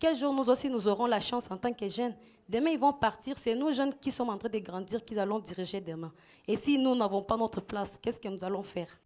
Quel jour nous aussi nous aurons la chance en tant que jeunes? Demain, ils vont partir. C'est nous jeunes qui sommes en train de grandir, qui allons diriger demain. Et si nous n'avons pas notre place, qu'est-ce que nous allons faire?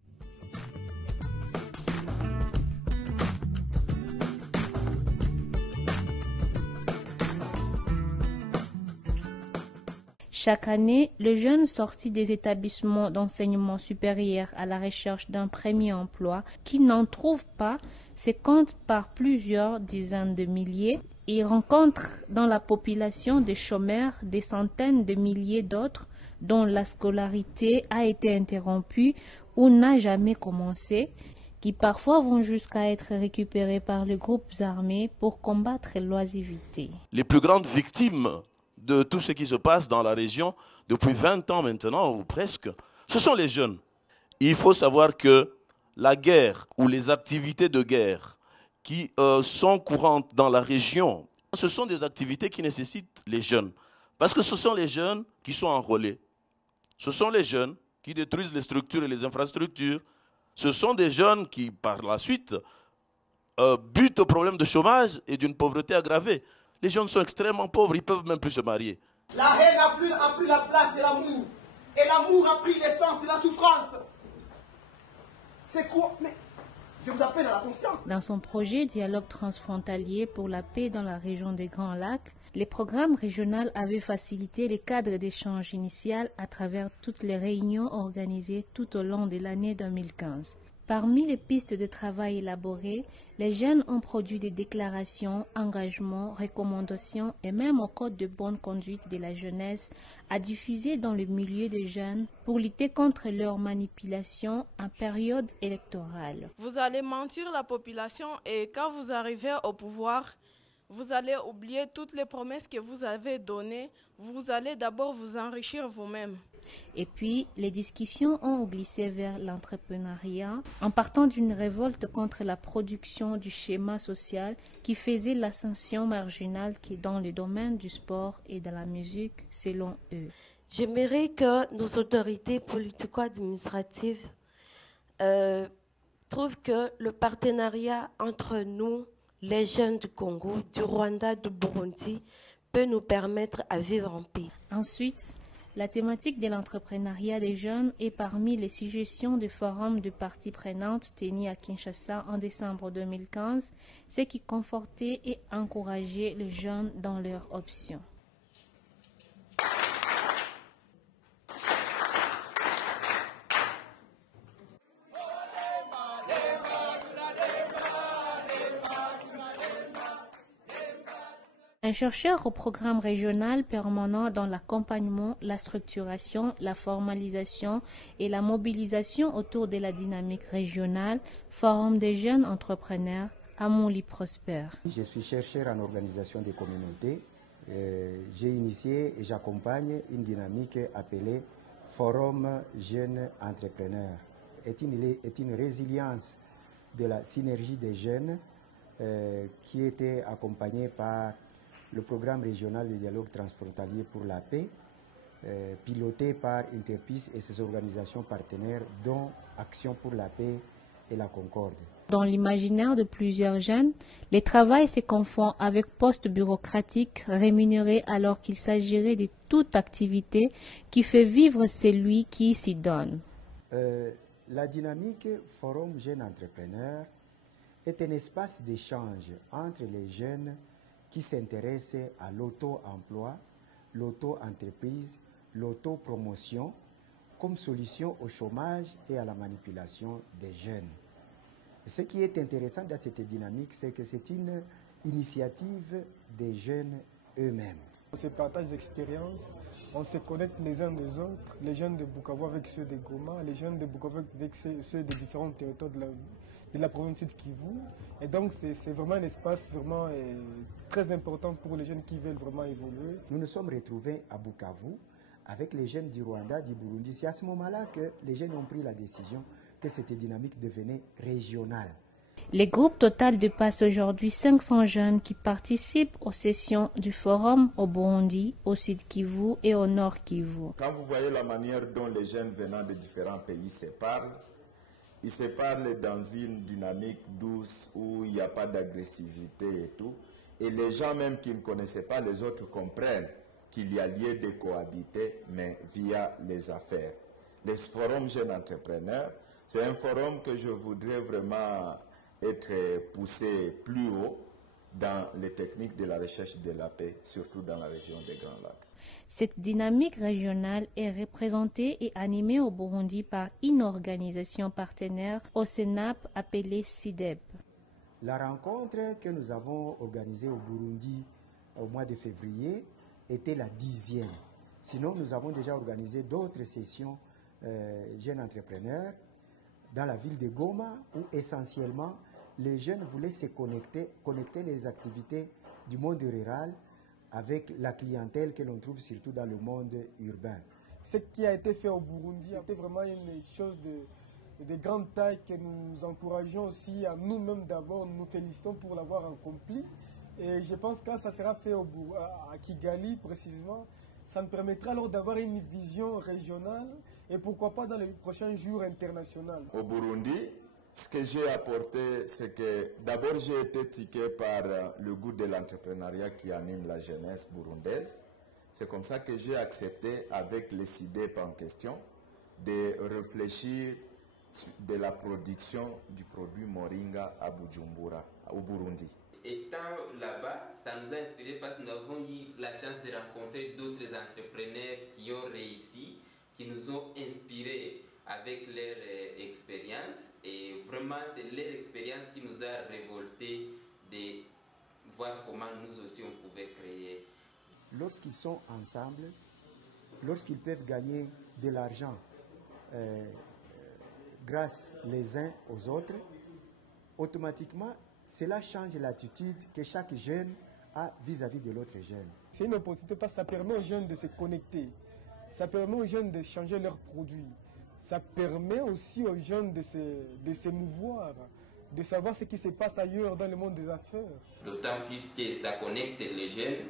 Chaque année, les jeunes sortis des établissements d'enseignement supérieur à la recherche d'un premier emploi qui n'en trouvent pas se comptent par plusieurs dizaines de milliers et rencontrent dans la population des chômeurs des centaines de milliers d'autres dont la scolarité a été interrompue ou n'a jamais commencé, qui parfois vont jusqu'à être récupérés par les groupes armés pour combattre l'oisiveté. Les plus grandes victimes de tout ce qui se passe dans la région depuis 20 ans maintenant, ou presque, ce sont les jeunes. Il faut savoir que la guerre ou les activités de guerre qui sont courantes dans la région, ce sont des activités qui nécessitent les jeunes. Parce que ce sont les jeunes qui sont enrôlés. Ce sont les jeunes qui détruisent les structures et les infrastructures. Ce sont des jeunes qui, par la suite, butent au problème de chômage et d'une pauvreté aggravée. Les jeunes sont extrêmement pauvres, ils ne peuvent même plus se marier. La haine a pris la place de l'amour. Et l'amour a pris l'essence de la souffrance. C'est quoi? Mais je vous appelle à la conscience. Dans son projet Dialogue transfrontalier pour la paix dans la région des Grands Lacs, les programmes régionaux avaient facilité les cadres d'échange initial à travers toutes les réunions organisées tout au long de l'année 2015. Parmi les pistes de travail élaborées, les jeunes ont produit des déclarations, engagements, recommandations et même un code de bonne conduite de la jeunesse à diffuser dans le milieu des jeunes pour lutter contre leur manipulation en période électorale. Vous allez mentir la population et quand vous arrivez au pouvoir, vous allez oublier toutes les promesses que vous avez données. Vous allez d'abord vous enrichir vous-même. Et puis, les discussions ont glissé vers l'entrepreneuriat en partant d'une révolte contre la production du schéma social qui faisait l'ascension marginale qui est dans le domaine du sport et de la musique, selon eux. J'aimerais que nos autorités politico-administratives trouvent que le partenariat entre nous, les jeunes du Congo, du Rwanda, du Burundi, peut nous permettre à vivre en paix. Ensuite, la thématique de l'entrepreneuriat des jeunes est parmi les suggestions du forum de parties prenantes tenu à Kinshasa en décembre 2015, ce qui confortait et encourageait les jeunes dans leurs options. Un chercheur au programme régional permanent dans l'accompagnement, la structuration, la formalisation et la mobilisation autour de la dynamique régionale, Forum des jeunes entrepreneurs, Amouli Prosper. Je suis chercheur en organisation des communautés. J'ai initié et j'accompagne une dynamique appelée Forum jeunes entrepreneurs. C'est une résilience de la synergie des jeunes qui était accompagnée par le programme régional de dialogue transfrontalier pour la paix, piloté par Interpis et ses organisations partenaires, dont Action pour la paix et la concorde. Dans l'imaginaire de plusieurs jeunes, le travail se confond avec poste bureaucratique rémunéré alors qu'il s'agirait de toute activité qui fait vivre celui qui s'y donne. La dynamique Forum Jeunes Entrepreneurs est un espace d'échange entre les jeunes qui s'intéressent à l'auto-emploi, l'auto-entreprise, l'auto-promotion comme solution au chômage et à la manipulation des jeunes. Ce qui est intéressant dans cette dynamique, c'est que c'est une initiative des jeunes eux-mêmes. On se partage des expériences, on se connecte les uns des autres, les jeunes de Bukavu avec ceux de Goma, les jeunes de Bukavu avec ceux des différents territoires de la province de Kivu. Et donc c'est vraiment un espace vraiment très important pour les jeunes qui veulent vraiment évoluer. Nous nous sommes retrouvés à Bukavu avec les jeunes du Rwanda, du Burundi. C'est à ce moment-là que les jeunes ont pris la décision que cette dynamique devenait régionale. Les groupes total dépassent aujourd'hui 500 jeunes qui participent aux sessions du forum au Burundi, au Sud Kivu et au Nord Kivu. Quand vous voyez la manière dont les jeunes venant de différents pays se parlent, ils se parlent dans une dynamique douce où il n'y a pas d'agressivité et tout. Et les gens même qui ne connaissaient pas les autres comprennent qu'il y a lieu de cohabiter, mais via les affaires. Les forums jeunes entrepreneurs, c'est un forum que je voudrais vraiment être poussé plus haut dans les techniques de la recherche de la paix, surtout dans la région des Grands Lacs. Cette dynamique régionale est représentée et animée au Burundi par une organisation partenaire au CENAP appelée CIDEP. La rencontre que nous avons organisée au Burundi au mois de février était la 10e. Sinon, nous avons déjà organisé d'autres sessions jeunes entrepreneurs dans la ville de Goma où essentiellement les jeunes voulaient se connecter les activités du monde rural avec la clientèle que l'on trouve surtout dans le monde urbain. Ce qui a été fait au Burundi a été vraiment une chose de grande taille que nous encourageons aussi à nous-mêmes d'abord. Nous félicitons pour l'avoir accompli. Et je pense que quand ça sera fait à Kigali précisément, ça nous permettra alors d'avoir une vision régionale et pourquoi pas dans les prochains jours internationaux. Au Burundi, ce que j'ai apporté, c'est que d'abord j'ai été tiqué par le goût de l'entrepreneuriat qui anime la jeunesse burundaise. C'est comme ça que j'ai accepté avec les CIDEP en question de réfléchir de la production du produit Moringa à Bujumbura, au Burundi. Étant là-bas, ça nous a inspiré parce que nous avons eu la chance de rencontrer d'autres entrepreneurs qui ont réussi, qui nous ont inspirés avec leur expérience. Et vraiment, c'est leur expérience qui nous a révoltés de voir comment nous aussi on pouvait créer. Lorsqu'ils sont ensemble, lorsqu'ils peuvent gagner de l'argent grâce les uns aux autres, automatiquement, cela change l'attitude que chaque jeune a vis-à-vis de l'autre jeune. C'est une opportunité parce que ça permet aux jeunes de se connecter, ça permet aux jeunes de changer leurs produits, ça permet aussi aux jeunes de s'émouvoir, de savoir ce qui se passe ailleurs dans le monde des affaires. D'autant plus que ça connecte les jeunes,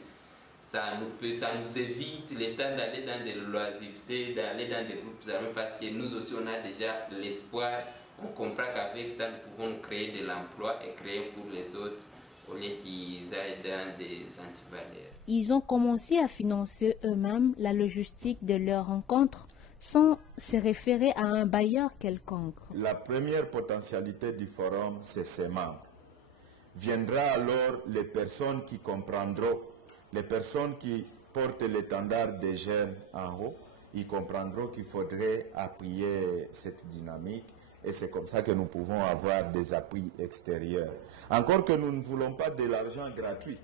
ça nous évite le temps d'aller dans des loisivetés, d'aller dans des groupes armés parce que nous aussi on a déjà l'espoir. On comprend qu'avec ça, nous pouvons créer de l'emploi et créer pour les autres au lieu qu'ils aillent dans des antivaleurs. Ils ont commencé à financer eux-mêmes la logistique de leur rencontre sans se référer à un bailleur quelconque. La première potentialité du forum, c'est ses membres. Viendra alors les personnes qui comprendront, les personnes qui portent l'étendard des jeunes en haut, ils comprendront qu'il faudrait appuyer cette dynamique. Et c'est comme ça que nous pouvons avoir des appuis extérieurs. Encore que nous ne voulons pas de l'argent gratuit.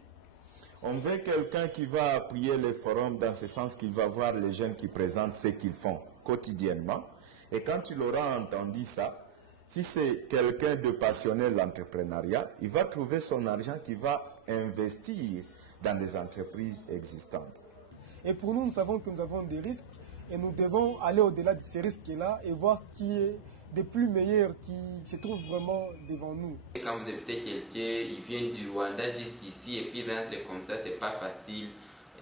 On veut quelqu'un qui va appuyer les forums dans ce sens qu'il va voir les jeunes qui présentent ce qu'ils font quotidiennement. Et quand il aura entendu ça, si c'est quelqu'un de passionné de l'entrepreneuriat, il va trouver son argent qu'il va investir dans des entreprises existantes. Et pour nous, nous savons que nous avons des risques et nous devons aller au-delà de ces risques-là et voir ce qui est des plus meilleurs qui se trouvent vraiment devant nous. Et quand vous invitez quelqu'un, il vient du Rwanda jusqu'ici et puis il rentre comme ça, c'est pas facile.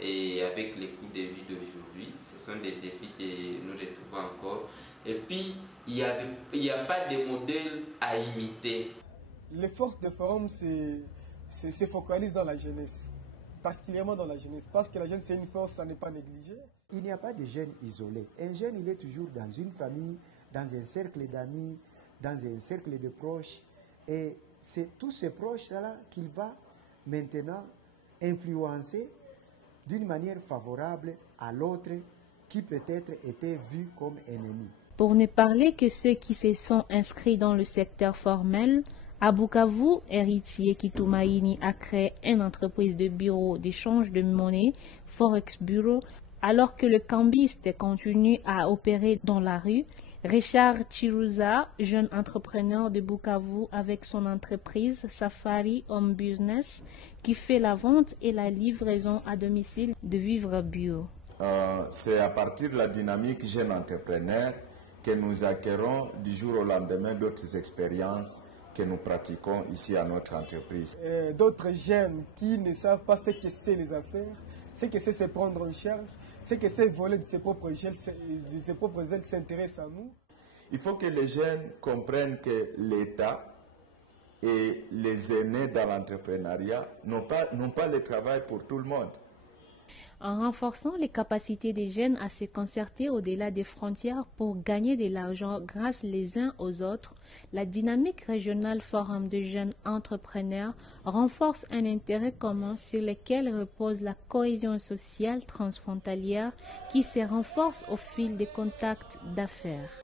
Et avec les coûts de vie d'aujourd'hui, ce sont des défis que nous retrouvons encore. Et puis, il n'y a pas de modèle à imiter. Les forces de forum se focalisent dans la jeunesse, particulièrement dans la jeunesse, parce que la jeunesse c'est une force à ne pas négliger. Il n'y a pas de jeune isolé. Un jeune, il est toujours dans une famille, dans un cercle d'amis, dans un cercle de proches. Et c'est tous ces proches-là qu'il va maintenant influencer d'une manière favorable à l'autre qui peut-être était vu comme ennemi. Pour ne parler que ceux qui se sont inscrits dans le secteur formel, à Bukavu, héritier Kitumaini a créé une entreprise de bureau d'échange de monnaie, Forex Bureau, alors que le cambiste continue à opérer dans la rue. Richard Chiruza, jeune entrepreneur de Bukavu avec son entreprise Safari Home Business, qui fait la vente et la livraison à domicile de vivres bio. C'est à partir de la dynamique jeune entrepreneur que nous acquérons du jour au lendemain d'autres expériences que nous pratiquons ici à notre entreprise. D'autres jeunes qui ne savent pas ce que c'est les affaires, ce que c'est se prendre en charge, ce que c'est voler de ses propres ailes s'intéresse à nous. Il faut que les jeunes comprennent que l'État et les aînés dans l'entrepreneuriat n'ont pas le travail pour tout le monde. En renforçant les capacités des jeunes à se concerter au-delà des frontières pour gagner de l'argent grâce les uns aux autres, la dynamique régionale Forum de jeunes entrepreneurs renforce un intérêt commun sur lequel repose la cohésion sociale transfrontalière qui se renforce au fil des contacts d'affaires.